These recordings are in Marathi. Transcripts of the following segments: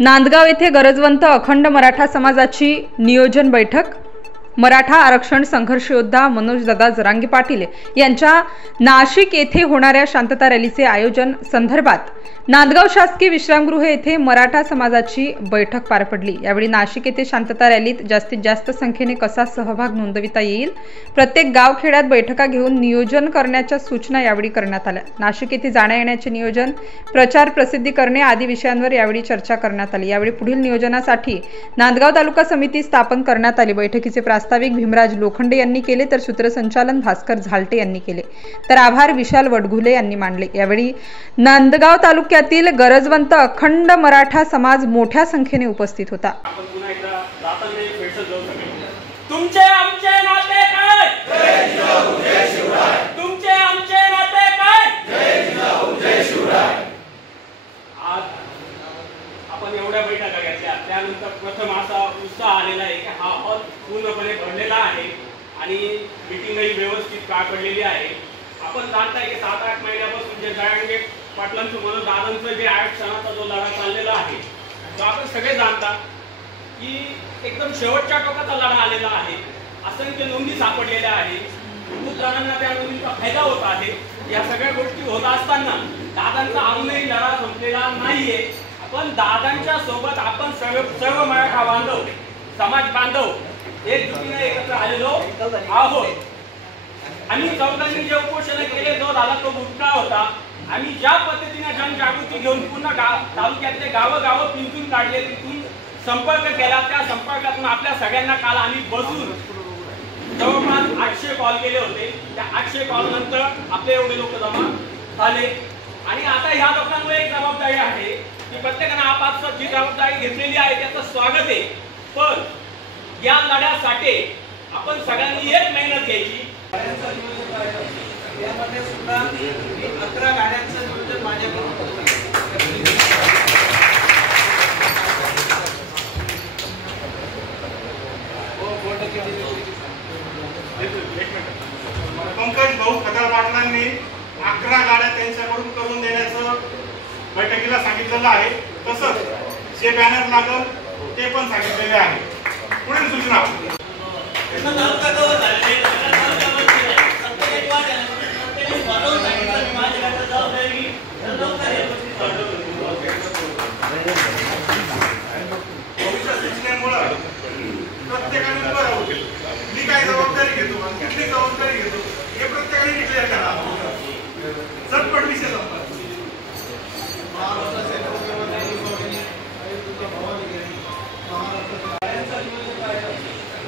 नांदगाव येथे गरजवंत अखंड मराठा समाजाची नियोजन बैठक। मराठा आरक्षण संघर्ष योद्धा मनोजदादा जरांगे पाटील यांच्या नाशिक येथे होणाऱ्या शांतता रॅलीचे आयोजन संदर्भात नांदगाव शासकीय विश्रामगृह येथे मराठा समाजाची बैठक पार पडली। यावेळी नाशिक येथे शांतता रॅलीत जास्तीत जास्त संख्येने कसा सहभाग नोंदविता येईल, प्रत्येक गावखेड्यात बैठका घेऊन नियोजन करण्याच्या सूचना यावेळी करण्यात आल्या। नाशिक येथे जाण्या येण्याचे नियोजन, प्रचार प्रसिद्धी करणे आदी विषयांवर यावेळी चर्चा करण्यात आली। यावेळी पुढील नियोजनासाठी नांदगाव तालुका समिती स्थापन करण्यात आली। बैठकीचे प्रास्ताविक भीमराज लोखंडे यांनी केले, तर सूत्रसंचालन भास्कर झालटे यांनी केले, तर आभार विशाल वडघुले यांनी मांडले। यावेळी नांदगाव तालुक्यातील गरजवंत अखंड मराठा समाज मोठ्या संख्येने उपस्थित होता। तुमचे आमचे नाते काय? जय जिजाऊ जय शिवराय। तुमचे आमचे नाते काय? जय जिजाऊ जय शिवराय। आज आपण एवढ्या बैठका घेतल्या, त्यानंतर प्रथम असा उत्साह आलेला आहे की हा हॉल पूर्णपणे भरलेला आहे आणि मीटिंगही व्यवस्थित पार पडलेली आहे। आपण जाणताय की 7-8 महिन्यापासून जे जरांगे पाटलांचं मनोजदादांचं जे आरक्षणाचा जो लढा चाललेला आहे, तो आपण सगळे जाणता की एकदम शेवटच्या टोकाचा लढा आलेला आहे। असंख्य नोंदी सापडलेल्या आहेत, खूप जणांना त्या नोंदीचा फायदा होत आहे। या सगळ्या गोष्टी होत असताना दादांचा अजूनही लढा संपलेला नाहीये। पण दादांच्या सोबत आपण सर्व मराठा बांधव, समाज बांधव एकजुटीने एकत्र आलेलो आहोत। आम्ही चौघांनी जे उपोषण केले, जो झाला तो भूतकाळ होता। आम्ही ज्या पद्धतीने जनजागृती घेऊन पूर्ण तालुक्यातले गावोगाव पिंजून काढले, तिथून संपर्क केला, त्या संपर्कातून आपल्या सगळ्यांना काल आम्ही बसून जवळपास 800 कॉल केले होते। त्या 800 कॉल नंतर आपले एवढे लोक जमा झाले आणि आता ह्या लोकांवर एक जबाबदारी आहे की प्रत्येकाने आपापसात जी जबाबदारी घेतलेली आहे त्याचं स्वागत आहे। पण या लढ्यासाठी आपण सगळ्यांनी एक मेहनत घ्यायची। यामध्ये सुद्धा 11 गाड्यांचं नियोजन माझ्याकडून पंकज भाऊ खताळ पाटलांनी 11 गाड्या त्यांच्याकडून करून देण्याचं बैठकीला सांगितलेलं आहे। तसंच जे बॅनर लागल ते पण सांगितलेले आहे। पुढील सूचना प्रत्येकाने उभं राहू, मी काय जबाबदारी घेतो, किती जबाबदारी घेतो हे प्रत्येकाने डिक्लेअर करा। झटपट विषय संपला।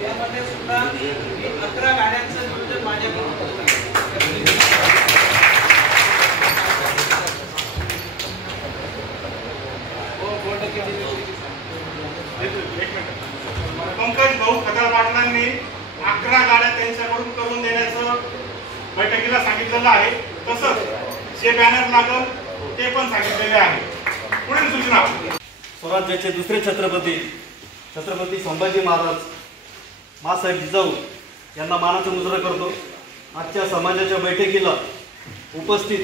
यामध्ये सुद्धा 11 गाड्यांचं नियोजन माझ्याकडून पंकज भाऊ खताळ पाटलांनी 11 गाड्या त्यांच्याकडून करून देण्याचं बैठकीला सांगितलेलं आहे। तसंच जे बॅनर लागल ते पण सांगितलेले आहे। पुढील सूचना स्वराज्याचे दुसरे छत्रपती संभाजी महाराज मासाहेब जिजाऊ यांना मानाचा मुजरा करतो। आजच्या समाजाच्या बैठकीला उपस्थित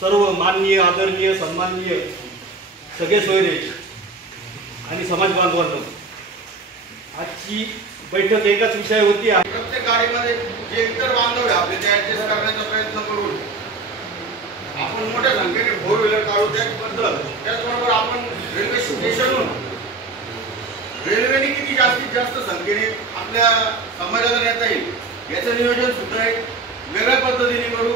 सर्व माननीय, आदरणीय, सन्माननीय सगळे सोयरे आणि समाज बांधवांनो, आजची बैठक एकाच विषयावरती आहे। प्रत्येक गाडीमध्ये जे इतर बांधव आहे आपले ते ऍडजस्ट करण्याचा प्रयत्न करून आपण मोठ्या संख्येने फोर व्हीलर काढू। त्याचबरोबर आपण रेल्वे स्टेशनहून रेल्वेने किती जास्तीत जास्त संख्येने आपल्या समाजाला नेता येईल याचं नियोजन सुद्धा एक वेगळ्या पद्धतीने करू।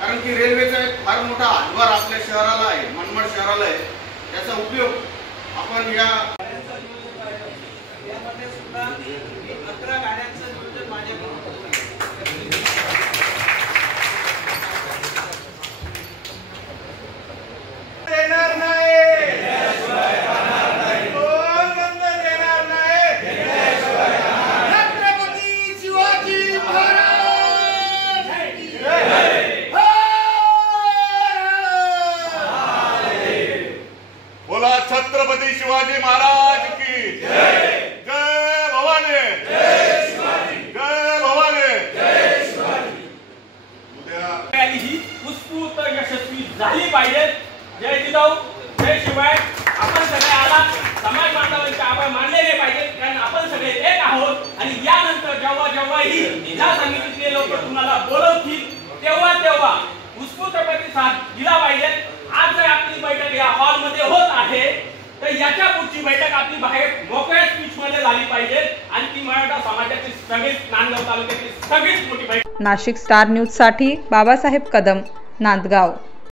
कारण की रेल्वेचा एक फार मोठा हातभार आपल्या शहराला आहे, मनमाड शहराला आहे। त्याचा उपयोग आपण यामध्ये सुद्धा 11 गाड्यांचं नियोजन माझ्याकडून देणार नाही, देणार नाही। छत्रपती शिवाजी महाराज बोला, छत्रपती शिवाजी महाराज की जय। जय भवानी, जय शिवाजी, जय भवानी, जय शिवाजी। उद्या ही उत्स्फूर्त यशस्वी झाली पाहिजे। जय जिजाऊ जय शिवाय। आपण सगळे केव्हाही ह्या समितीतले लोक तुम्हाला बोलवतील तेव्हा उत्स्फूर्त प्रतिसाद दिला पाहिजे. आज जर आपली बैठक या हॉलमध्ये होत आहे तर याच्या पुढची बैठक आपली बाहेर मोकळ्या स्पीच मध्ये झाली पाहिजे आणि ती मराठा समाजाची सगळीच नांदगाव तालुक्याची सगळीच मोठी बैठक. नाशिक स्टार न्यूज साठी बाबासाहेब कदम, नांदगाव.